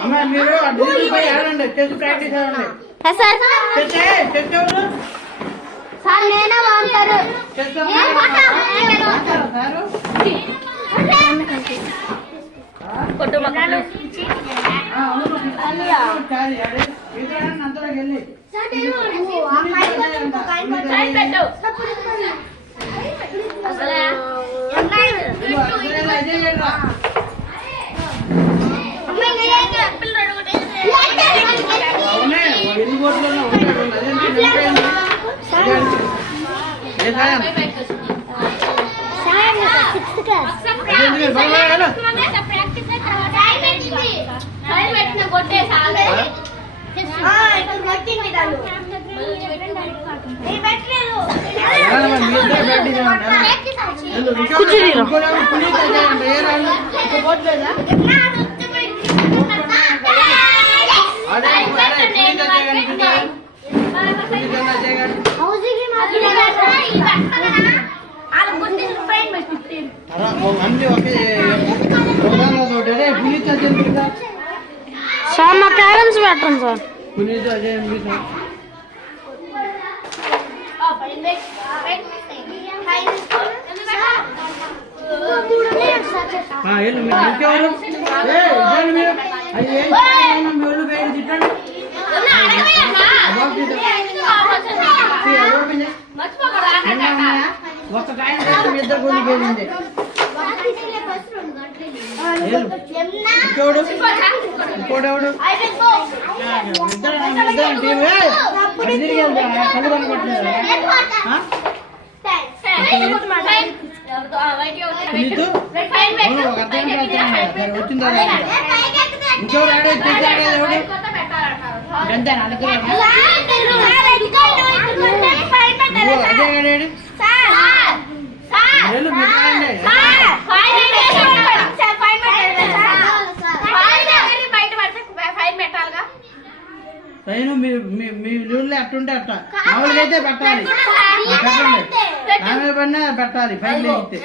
అమ్మా మీరు ఆడండి చెస్ ప్రాక్టీస్ ఆడండి సార్ నేనే బాగుంటారు సార్ నా పేరెంట్స్ పెట్టండి సార్ ఒక కాయన ఇద్దరు కొనుక్కోండి ఇంకోడు ఇంకోడెవడు కళ్ళు కనపట్లేదు వచ్చిందా ఇంకెవరు ఆడేది అంతే అదే ఆడాడు పైన మీ ఊళ్ళో అట్టుంటే అట్ట మామూలుగా అయితే పెట్టాలి పెట్టండి ఆమె పడినా పెట్టాలి ఫైన్ అయితే